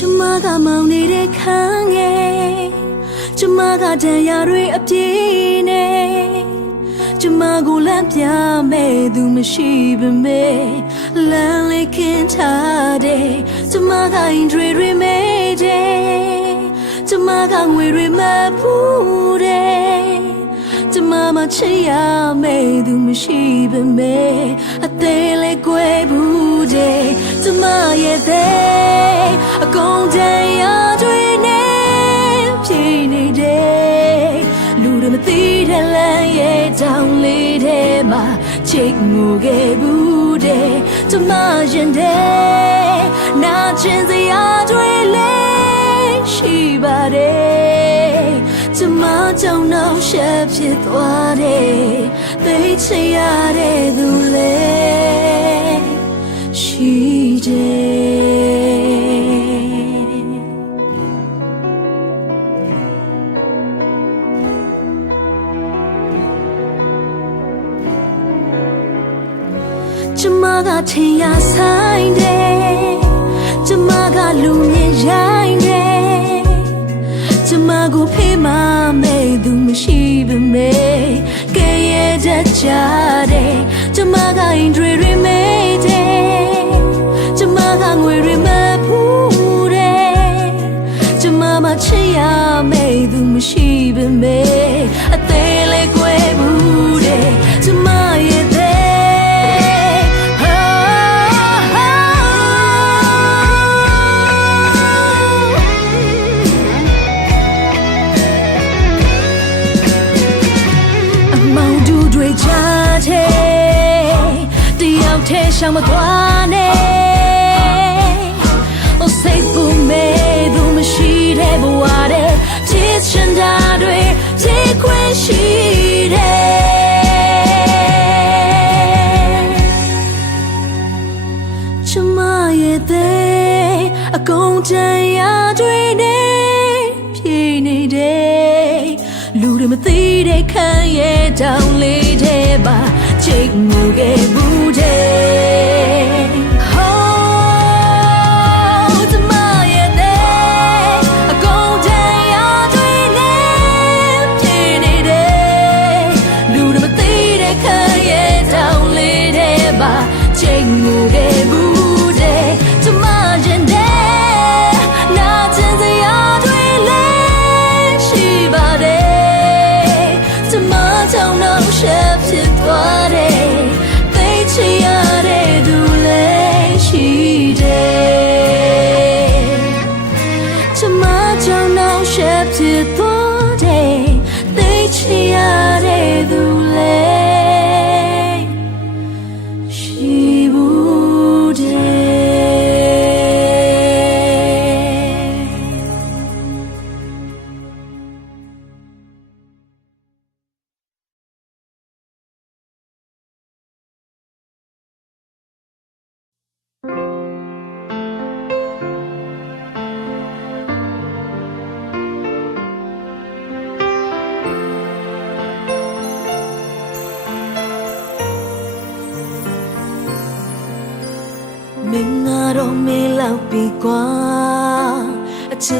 ကျမကမောင်နေတဲ့ခန်းငယ်ကျမကတန်ရာတွေအပြည့်နဲ့ကျမကိုလမ်းပြမဲ့သူမရှိပေမဲ့လမ်းလေးခင်းထားတဲ့ကျမကရင်တွေတွေမဲတဲ့ကျမကငွေတွေမဖူးတဲ့ကျမမချစ်ရမယ့်သူမရှိပေမဲ့အသေးလေးကွယ်ဘူးတဲ့ကျမရဲ့တဲ့အ ကုန်တန်ရာတွေနဲ့ဖြည့်နေတယ်လူတွေမသိတဲ့လမ်းရဲ့တောင်လေးထဲမှာချစ်ငိုခဲ့ဘူးတဲ့ကျမရင်တဲ့နာကျင်စရာတွေလည်းရှိပါတယ်ကျမကြောင့်နောက်ရှက်ဖြစ်သွားတယ်သိချင်ရတဲ့သူလည်းရှိတယ် ကျမကထင်ရဆိုင်တယ်ကျမကလူမြင်ရိုင်းတယ်ကျမကိုဖေးမမဲ့သူမရှိပေမဲ့ကဲရဲ့တတ်ကြတဲ့ကျမကရင်တွေတွေမဲတဲ့ကျမကငွေတွေမဖူးတဲ့ကျမမချစ်ရမဲ့သူမရှိပေမဲ့ တယောက်တည်းရှောင်မသွားနဲ့။အိုစိတ်ပူမဲ့သူမရှိတဲ့ဘဝတဲ့ချစ်ချင်တာတွေချစ်ခွင့်ရှိတဲ့။ချမရဲ့တဲ့အကုန်တန်ရာတွေနဲ့ဖြည့်နေတယ်လူတွေမသိတဲ့ခံရဲ့တောင်လေးထဲပါချိတ်ငိုခဲ့ဘူး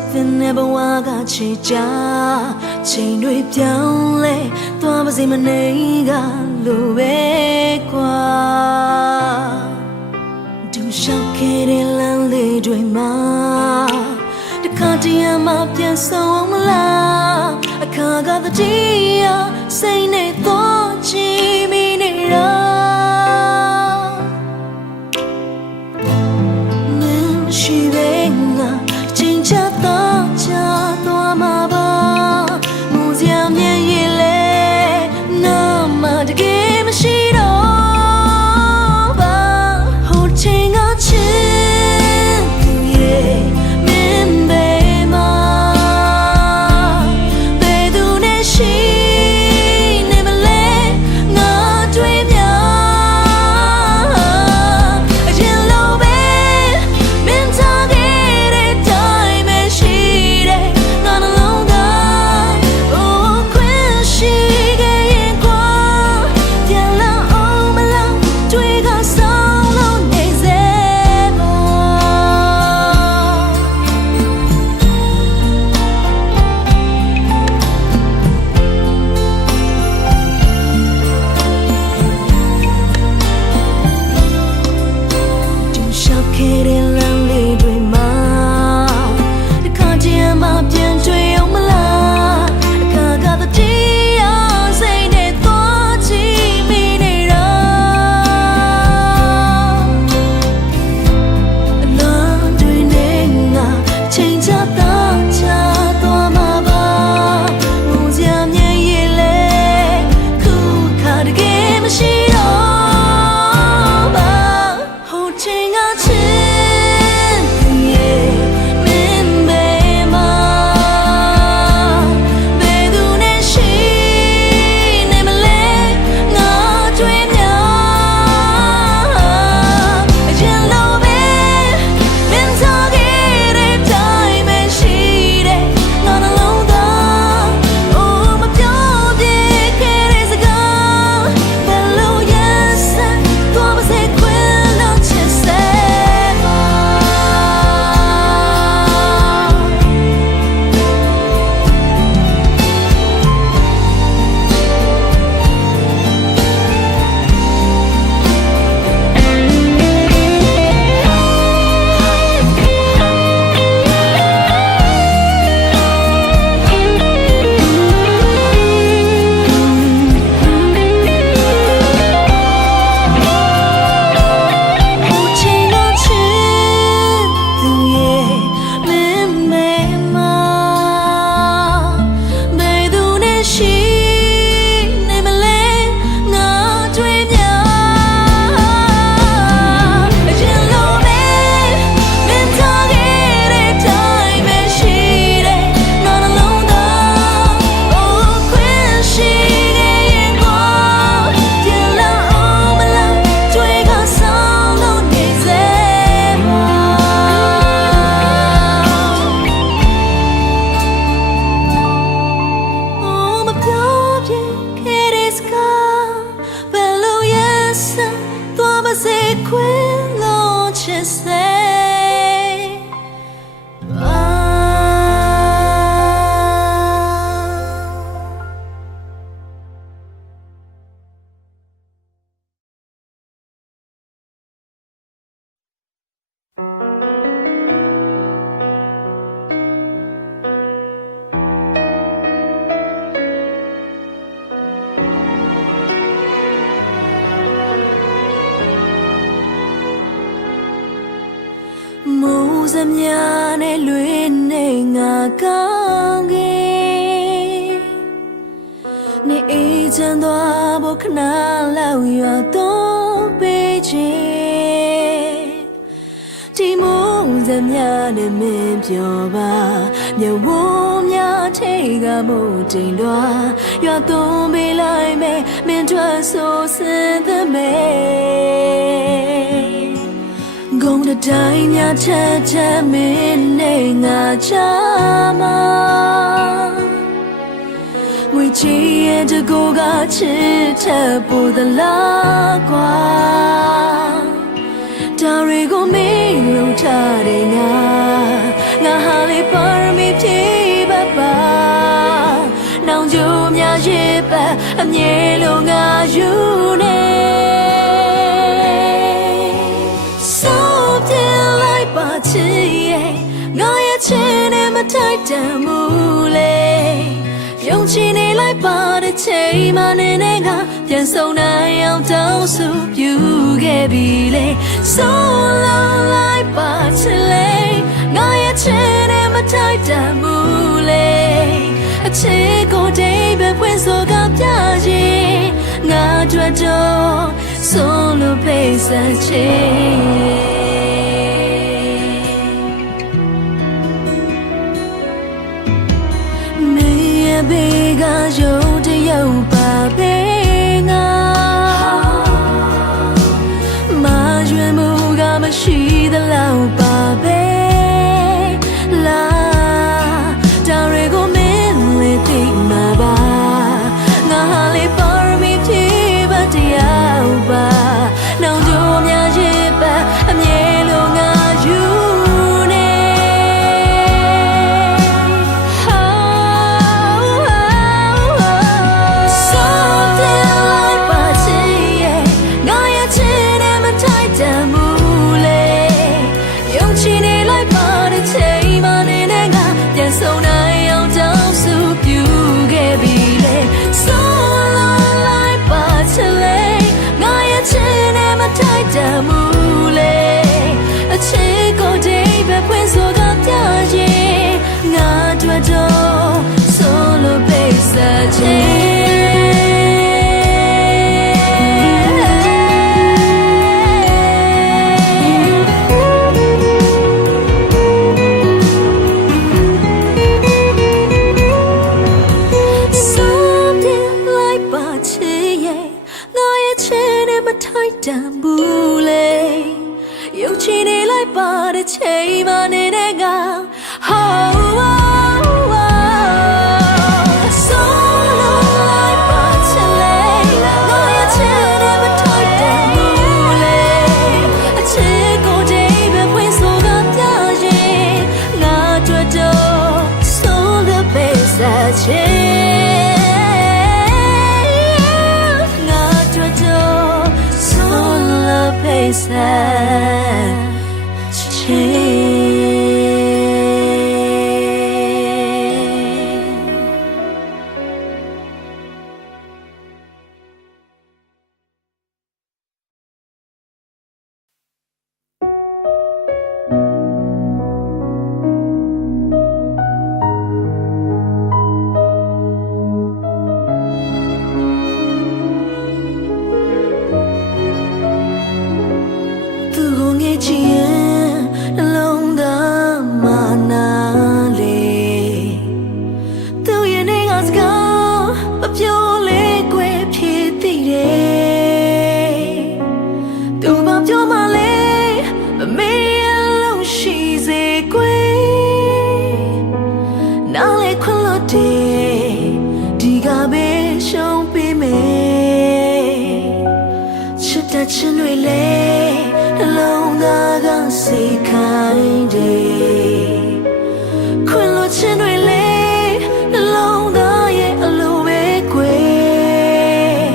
အချစ်တဲ့နဲ့ဘဝကချေချာချိန်တွေပြောင်းလဲသွားပါစေမနေကလိုပဲကွာဒူရှောက်ခဲ့တဲ့လမ်းလေးတွေမှာတခါတည်းမှပြန်ဆောင်အောင်မလားအခါကတည်းကစိတ်နဲ့တော့ချီမိ စမြနဲ့လွင်နေငါကောင်းခဲ့နေအေးချမ်းသွားဖို့ခဏလောက်ရတော့ပေးချင်ဒီမုံစမြနဲ့မင်းပြောပါမြဝများထိတ်ကမို့တိမ်တော့ရတော့ပေးလိုက်မယ်မင်းထွက်ဆိုစင်သမဲ ဂုံတတိုင်းများချက်ချက်မင်းနဲ့ငါချမှာငွေချီရဲ့တကူကချစ်ထပ်ပို့သလားကွာဒါတွေကိုမင်းလုံးထားတဲ့ငါငါဟာလေပါရမီဖြည့်ပါပါနောင်ကြိုးများရဲ့ပတ်အမြဲလုံးငါယူနေ တန်မှုလေယုံကြည်နေလိုက်ပါတဲ့ချိန်မှနေနေကပြန်ဆုံးနိုင်အောင်တောင်းဆိုပြုခဲ့ပြီလေ So long like ပါချစ်လေငါရဲ့ချစ်နဲ့မထိုက်တန်မှုလေအချစ်ကိုတိတ်ပဲဖွင့်ဆိုကပြရင်ငါတို့တော့ဆိုလို ကရုံတရုပ်ပါပဲ စိတ်ခိုင်းတယ်ခွင်လို့ချင်းတွေလေနှလုံးသားရဲ့အလိုပဲကွယ်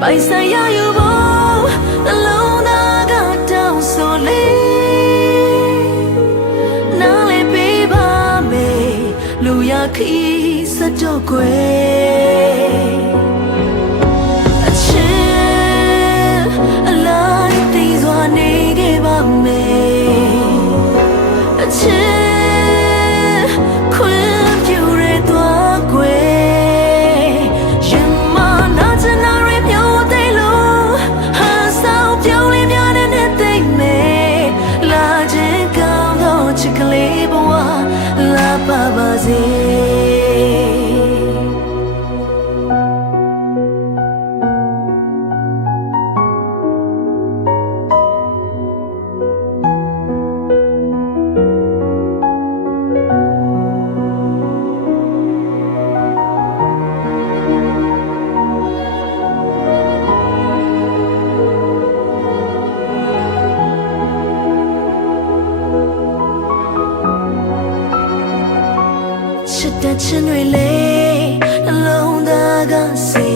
ပိုင်ဆိုင်ရယူဖို့နှလုံးသားကတောင်းဆိုလေနားလေပေးပါမယ်လူရခီးစတော့ကွယ် ရှစ်တဲ့ချင်းတွေလေနှလုံးသားကစိ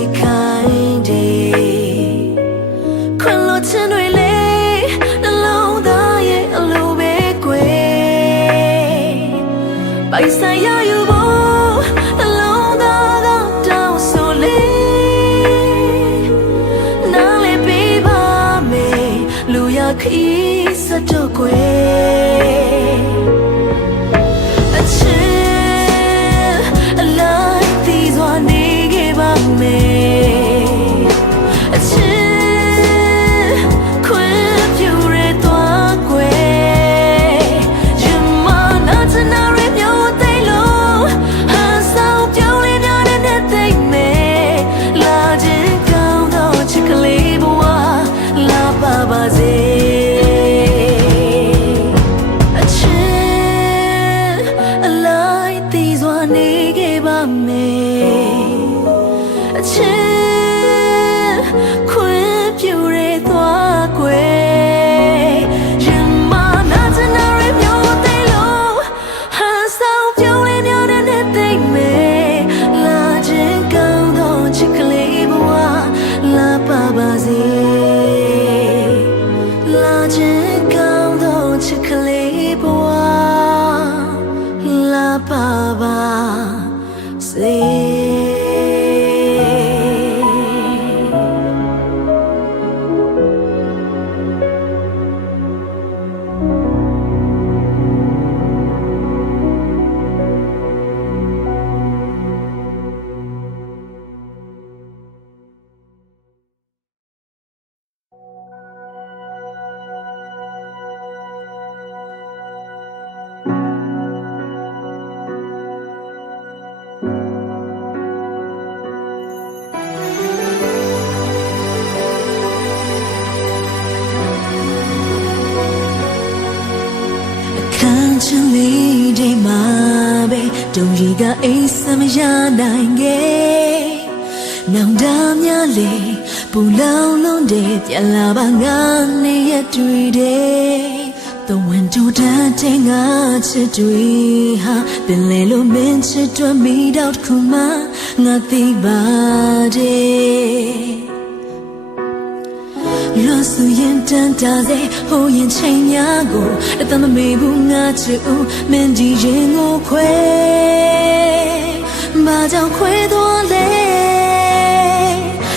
တုံရီကအိမ်စမရနိုင်ခဲ့နောင်တများလေပူလောင်လုံးတဲ့ပြန်လာပါငါနေရတွေ့တဲ့တဝန်တူတဲ့ငါချစ်တွေဟာပင်လေလို့မင်းချစ်တွမိတော့တခုမှငါသိပါတယ် တန်တာစေဟိုရင်ချိန်များကိုတသမမေဘူးငါချစ်ဦးမင်းဒီရင်ကိုခွဲဘာကြောင့်ခွဲသွားလဲ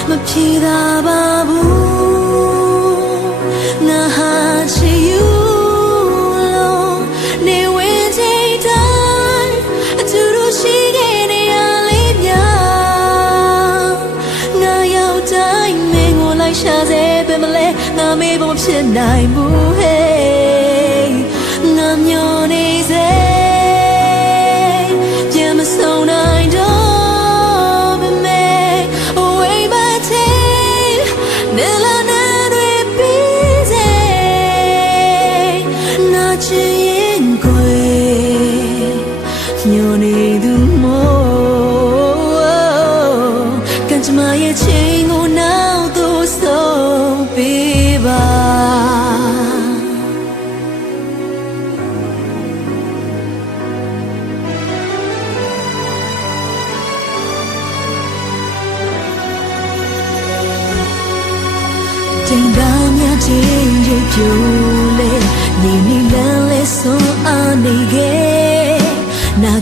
မဖြေတာပါဘူး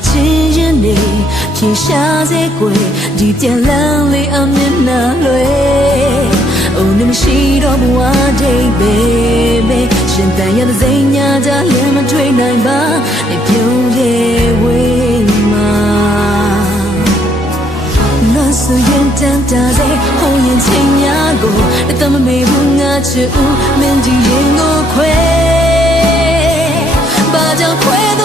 ချင်းရင်နေဖြေရှာစေကွယ်ဒီပြန်လန်းလေးအမျက်နှာလွဲ Oh နေမရှိတော့ဘဝဒိတ် baby ရှင်တန်ရတဲ့စိညာကြလည်းမတွေ့နိုင်ပါနေပြုံးရဲ့ဝေးမှာလွန်ဆူရင်တန်တာစေဟိုရင်ချင်းများကိုအတမမေဘူးငါချစ်ဦးမင်းဒီရင်ကိုခွဲဘာကြောင့်ခွဲ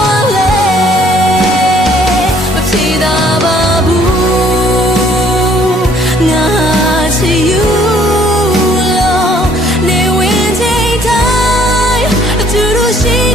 fugir.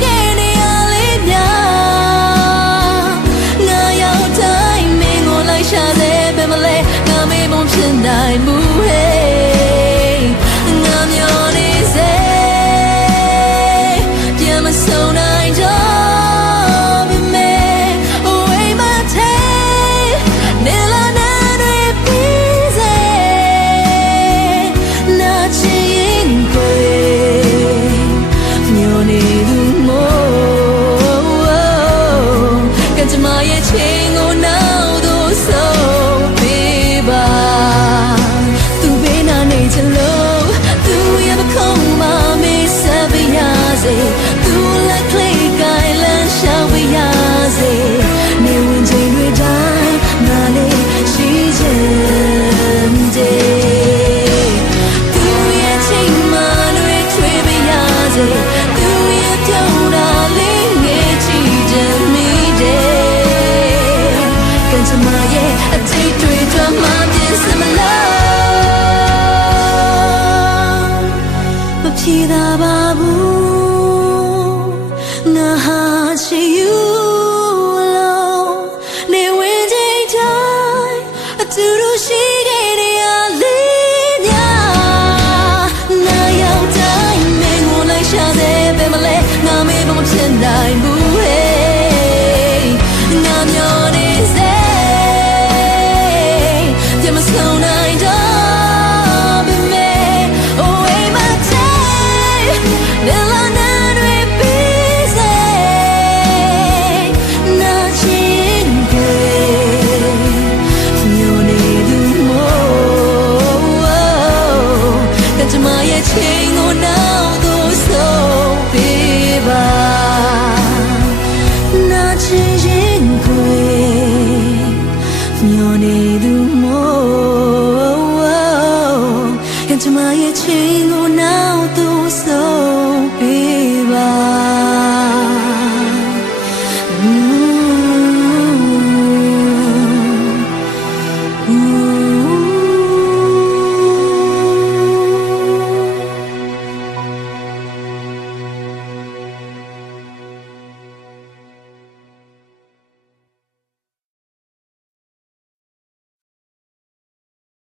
ငါရောက်